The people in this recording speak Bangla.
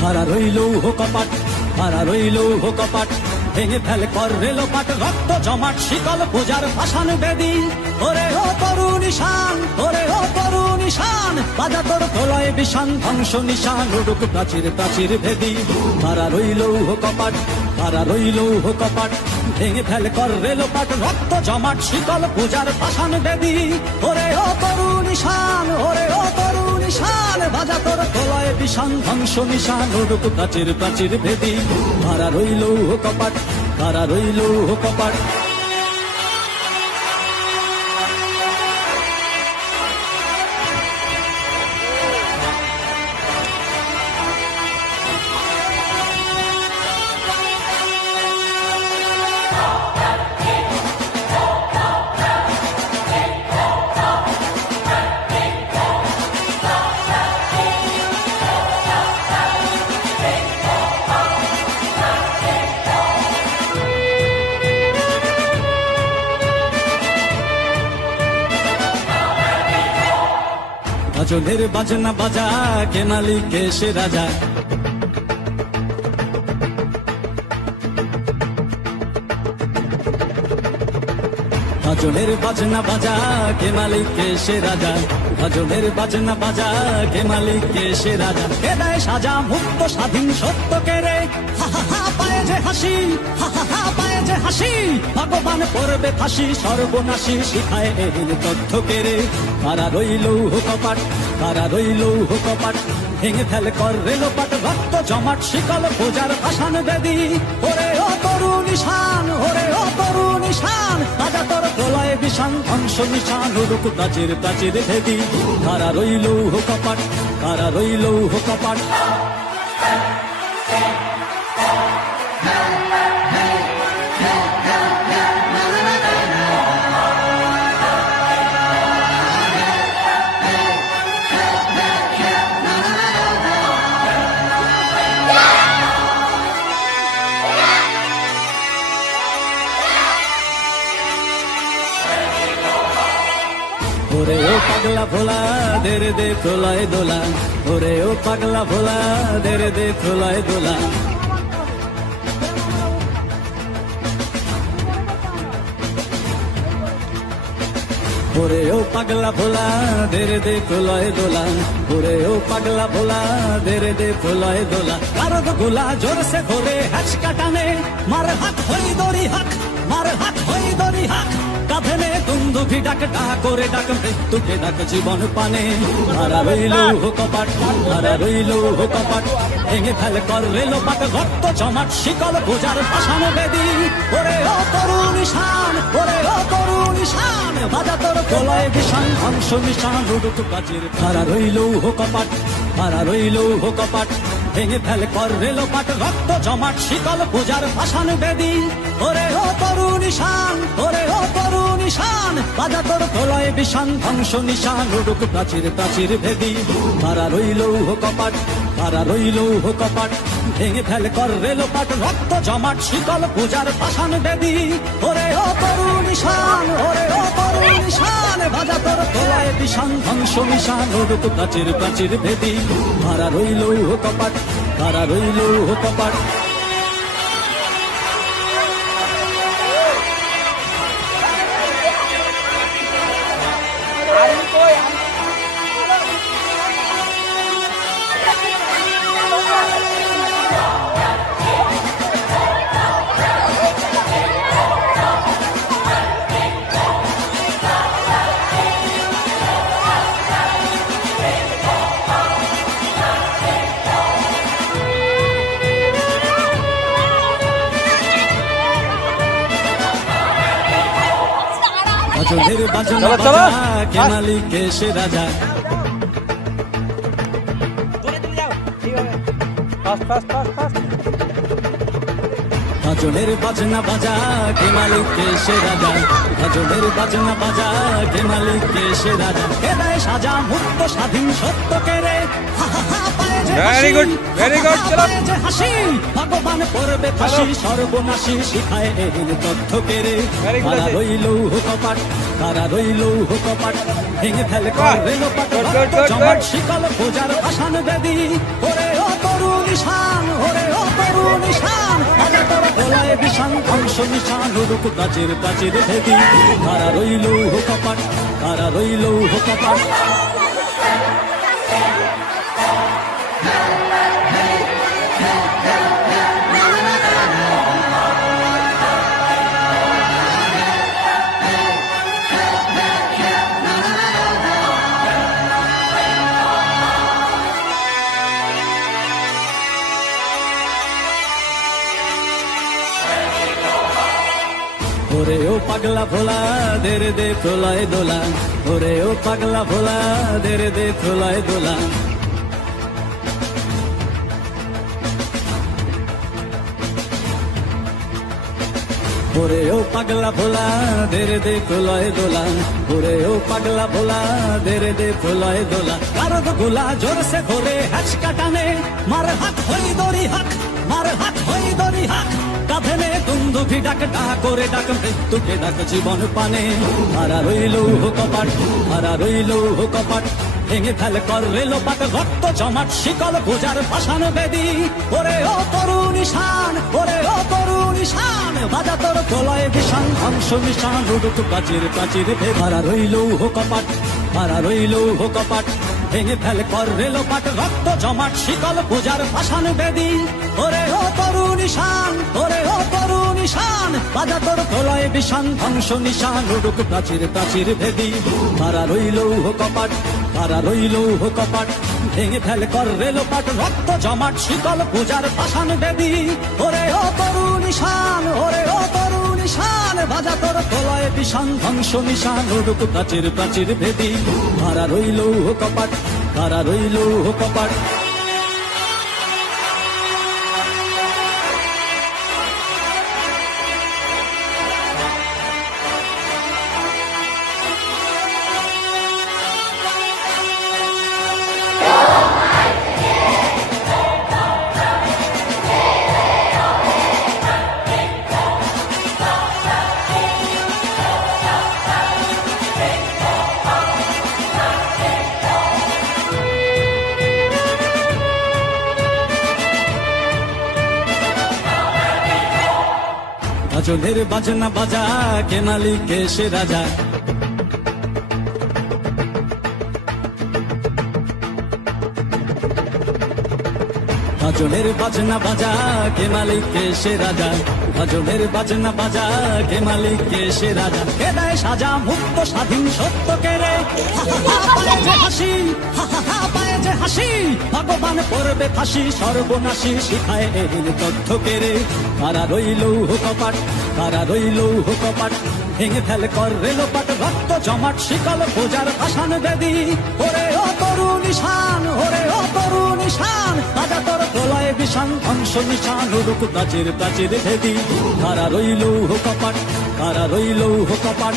খাড়া রইল কপাট, খাড়া রইল কপাট, ভেঙে ফেল কর রেলোপাট, রক্ত জমাট শিকল পূজার পাষাণ বেদী। ওরে ও তরু নিশান, ওরে ও তরু নিশান, বাজা তোর প্রলয় বিষান ধ্বংস নিশান, উড়ুক প্রাচীর প্রাচীর ভেদী। খাড়া রইল কপাট, খাড়া রইল কপাট, ভেঙে ফেল কর রেলোপাট, রক্ত জমাট শিকল পূজার পাষাণ বেদী। ওরে ও তরু নিশান, ওরে ও তরু নিশান, বাজা তোর প্রলয় বিষান ধ্বংস নিশান, উড়ুক প্রাচীর প্রাচীর ভেদী। খাড়া রইল কপাট, খাড়া রইল কপাট। ভজনের বাজনা বাজা, কে মালিক কে সে রাজা। ভজনের বাজনা বাজা, কে মালিক কে সে রাজা। ভজনের বাজনা বাজা, কে মালিক কে সে রাজা। কে দেয় সাজা মুক্ত স্বাধীন সত্য কে রে, হা হা হা পায়ে যে হাসি, হা হা হা পায়ে যে হাসি। ভগবান পড়বে ফাঁসি সর্বনাশী, শিখায় এদিন তথ্য কে রে। কারা রইল কপাট, কারা রইল কপাট, ভেঙে ফেল কর রেলোপাট, রক্ত জমাট শিকল পূজার পাষাণ বেদী। ওরে ও তরু নিশান, ওরে ও তরু নিশান, বাজা তোর প্রলয় বিষান ধ্বংস নিশান, উড়ুক প্রাচীর প্রাচীর ভেদী। কারা রইল কপাট, কারা রইল কপাট। ওরে ও পাগলা ভোলা, দে রে দে প্রলয় দোলা। ওরে ও পাগলা ভোলা, দে রে দে প্রলয় দোলা। ওরে ও পাগলা ভোলা, দে রে দে প্রলয় দোলা। ওরে ও পাগলা ভোলা, দে রে দে প্রলয় দোলা। কারদ গোলা জোর সে ধরে হ্যাচকা টানে, মার হাত হই দড়ি হাক, মার হাত হই দড়ি হাক। কাঁধে নে দুন্দুভি ডাক, ডাক করে ডাক মৃত্যুকে ডাক জীবন পানে। হারা রইল কপাট, হারা রইল কপাট, ভেঙে ফেল কর রেলোপাট, রক্ত জমাট শিকল পূজার পাষাণ বেদী। ওরে ও তরু নিশান, ওরে ও তরু নিশান, বাজা তোর প্রলয় বিষান ধ্বংস নিশান, উড়ুক প্রাচীর। হারা রইল কপাট, হারা রইল কপাট, ভেঙে ফেল কর রেলোপাট, রক্ত জমাট শিকল পূজার পাষাণ বেদী। ওরে ও তরু নিশান, ওরে ও তরু নিশান, বাজা তোর প্রলয় বিষান ধ্বংস নিশান, উড়ুক প্রাচীর প্রাচীর ভেদী। হারা রইল কপাট, হারা রইল কপাট, ভেঙে ফেল কর রেলোপাট, রক্ত জমাট শিকল পূজার পাষাণ বেদী। ওরে ও তরু নিশান, ওরে ও তরু নিশান, বাজা তোর প্রলয় বিষান ধ্বংস নিশান, উড়ুক প্রাচীর প্রাচীর ভেদী। হারা রইল কপাট, হারা রইল কপাট। ভজনের বাজনা বাজা, কে মালিক কে সে রাজা। ভজনের বাজনা বাজা, কে মালিক কে সে রাজা। ভজনের বাজনা বাজা, কে মালিক কে সে রাজা। কে দেয় সাজা মুক্ত স্বাধীন সত্য কে রে, হা হা হা পায়ে ভেরি গুড চলো হাসি ভগবান পড়বে ফাঁসি সর্বনাশী শিখায় এদিন তথ্য কেড়ে কারা রইল কপাট কারা রইল কপাট ভেঙে ফেলে করে লোপাট জমাট শিকল পূজার ভাসান বেদি ওরে ও তরুণ নিশান ওরে ও তরুণ নিশান আগে তোর গলায় বিশান ধ্বংস নিশান রূপ প্রাচীর প্রাচীর ভেদি কারা রইল কপাট কারা রইল কপাট ওরে ও পাগলা ভোলা দেরে দে প্রলয় দোলা ওরে ও পাগলা ভোলা দেরে দে প্রলয় দোলা ওরে ও পাগলা ভোলা দেরে দে প্রলয় দোলা ওরে ও পাগলা ভোলা দেরে দে প্রলয় দোলা কারদ গোলা জোরসে ধরে হ্যাচ কাটানে মার হাত হই দড়ি হাক মার হাত হই দড়ি হাক কাঁধে দুন্দুভি ডাক ডাক করে ডাক মৃত্যুকে ডাক জীবন পানে হারা রইল কপাট হারা রইল কপাট ভেঙে ফেলে করলে লোপাট রক্ত জমাট শিকল পূজার পাষাণ বেদি ওরে ও তরুণ নিশান ওরে ও তরুণ নিশান বাজা তোর প্রলয় বিশান ধ্বংস নিশান রুডুক প্রাচীর প্রাচীর ভেদ হারা রইল কপাট হারা রইল কপাট ভেঙে ফেলে করলে লোপাট রক্ত জমাট শিকল পূজার পাষাণ বেদি ওরে ও তরুণ নিশান ওরে ও তরুণ নিশান বাজা তোর প্রলয় বিশান ধ্বংস নিশান রুডুক প্রাচীর প্রাচীর ভেদি হারা রইল কপাট হারা রইল কপাট ভেঙে ফেলে করলে লোপাট রক্ত জমাট শিকল পূজার পাষাণ বেদি ওরে ও তরুণ নিশান ওরে ও তরুণ নিশান বাজা তোর প্রলয় বিশান ধ্বংস নিশান রুডুক প্রাচীর প্রাচীর ভেদি হারা রইল কপাট হারা রইল কপাট গাজনের বাজনা বাজা কে মালিক কে সে রাজা গাজনের বাজনা বাজা কে মালিক কে সে রাজা গাজনের বাজনা বাজা কে মালিক কে সে রাজা কে দেয় সাজা মুক্ত স্বাধীন সত্য কে রে পায়ে যে হাসি পায়ে যে হাসি ভগবান পড়বে ফাঁসি সর্বনাশী শিখায় এদিন তথ্য কে রে কারা রইল কপাট কারা রইল কপাট ভেঙে ফেলে করলে লোপাট রক্ত জমাট শিকল পূজার পাষাণ বেদি ওরে ও তরুণ নিশান ওরে ও তরুণ নিশান বাজা তোর প্রলয় বিশান ধ্বংস নিশান রূপ প্রাচীর প্রাচীর ভেদি কারা রইল কপাট কারা রইল কপাট